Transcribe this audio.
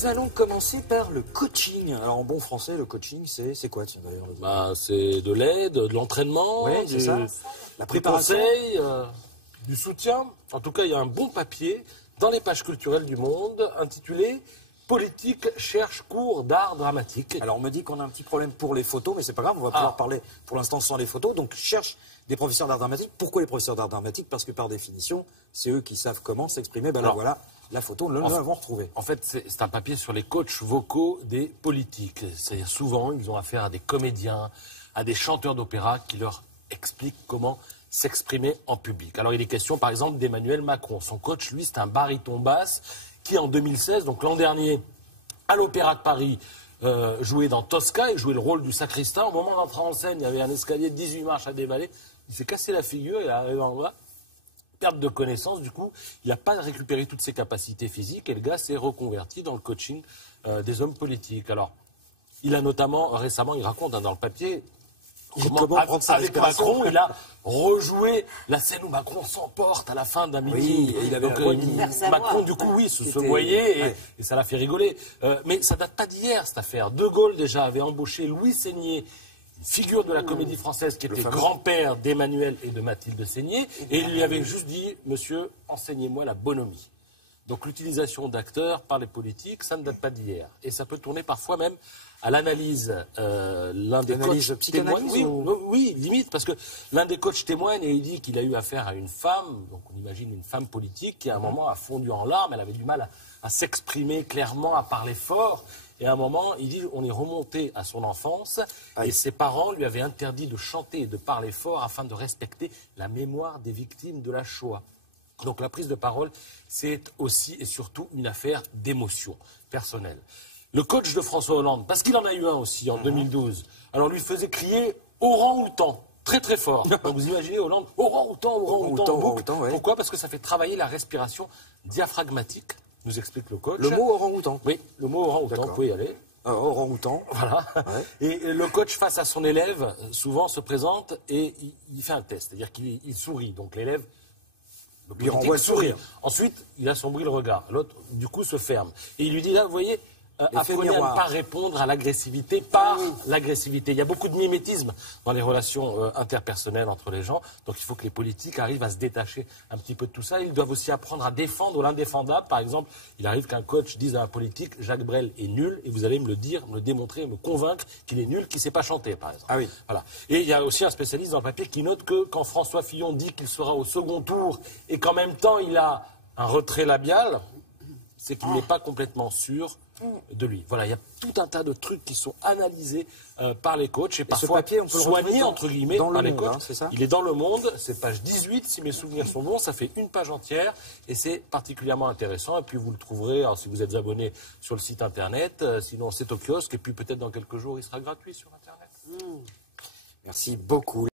Nous allons commencer par le coaching. Alors en bon français, le coaching, c'est quoi d'ailleurs? C'est de l'aide, de l'entraînement, la préparation, du conseil, du soutien. En tout cas, il y a un bon papier dans les pages culturelles du Monde intitulé « Politique cherche cours d'art dramatique ». Alors on me dit qu'on a un petit problème pour les photos, mais c'est pas grave, on va pouvoir parler pour l'instant sans les photos. Donc cherche des professeurs d'art dramatique. Pourquoi les professeurs d'art dramatique? Parce que par définition, c'est eux qui savent comment s'exprimer. Ben là voilà, la photo, nous l'avons retrouvée. En fait, c'est un papier sur les coachs vocaux des politiques. C'est-à-dire souvent, ils ont affaire à des comédiens, à des chanteurs d'opéra qui leur expliquent comment s'exprimer en public. Alors il est question par exemple d'Emmanuel Macron. Son coach, lui, c'est un baryton basse qui en 2016, donc l'an dernier, à l'Opéra de Paris, jouait dans Tosca et jouait le rôle du sacristain. Au moment d'entrer en scène, il y avait un escalier de 18 marches à dévaler. Il s'est cassé la figure, il est arrivé en bas, perte de connaissance, du coup, il n'a pas récupéré toutes ses capacités physiques et le gars s'est reconverti dans le coaching des hommes politiques. Alors, il a notamment, récemment, il raconte dans le papier, avec Macron, il a rejoué la scène où Macron s'emporte à la fin d'un meeting. Oui, et il avait Macron, du coup, se voyait et ça l'a fait rigoler. Mais ça date pas d'hier, cette affaire. De Gaulle, déjà, avait embauché Louis Seigné, une figure de la comédie française qui était grand-père d'Emmanuel et de Mathilde Seigné, et il lui avait juste dit « Monsieur, enseignez-moi la bonhomie ». Donc l'utilisation d'acteurs par les politiques, ça ne date pas d'hier. Et ça peut tourner parfois même à l'analyse. L'un des coachs témoigne, oui, limite, parce que l'un des coachs témoigne et il dit qu'il a eu affaire à une femme, donc on imagine une femme politique qui à un moment a fondu en larmes, elle avait du mal à s'exprimer clairement, à parler fort. Et à un moment, il dit, on est remonté à son enfance et ses parents lui avaient interdit de chanter et de parler fort afin de respecter la mémoire des victimes de la Shoah. Donc la prise de parole, c'est aussi et surtout une affaire d'émotion personnelle. Le coach de François Hollande, parce qu'il en a eu un aussi en 2012, alors lui faisait crier « orang-outan » très très fort. Donc vous imaginez Hollande « orang-outan, orang-outan ». Pourquoi? Parce que ça fait travailler la respiration diaphragmatique, nous explique le coach. Le mot orang-outan. Oui, le mot orang-outan, vous pouvez y aller. Orang-outan. Voilà. Ouais. Et le coach, face à son élève, souvent se présente et il fait un test. C'est-à-dire qu'il sourit. Donc l'élève lui renvoie le sourire. Ensuite, il assombrit le regard. L'autre, du coup, se ferme. Et il lui dit, là, vous voyez, apprenez à ne pas répondre à l'agressivité par l'agressivité. Il y a beaucoup de mimétisme dans les relations interpersonnelles entre les gens. Donc il faut que les politiques arrivent à se détacher un petit peu de tout ça. Ils doivent aussi apprendre à défendre l'indéfendable. Par exemple, il arrive qu'un coach dise à un politique, Jacques Brel est nul, et vous allez me le dire, me le démontrer, me convaincre qu'il est nul, qu'il ne sait pas chanter, par exemple. Ah oui. Voilà. Et il y a aussi un spécialiste dans le papier qui note que quand François Fillon dit qu'il sera au second tour et qu'en même temps il a un retrait labial, c'est qu'il n'est pas complètement sûr de lui. Voilà, il y a tout un tas de trucs qui sont analysés par les coachs et parfois papier, on peut soignés, entre guillemets, par les coachs. C'est ça ? Il est dans Le Monde, c'est page 18, si mes souvenirs sont bons, ça fait une page entière et c'est particulièrement intéressant. Et puis vous le trouverez, alors, si vous êtes abonné sur le site internet, sinon c'est au kiosque et puis peut-être dans quelques jours il sera gratuit sur internet. Merci beaucoup.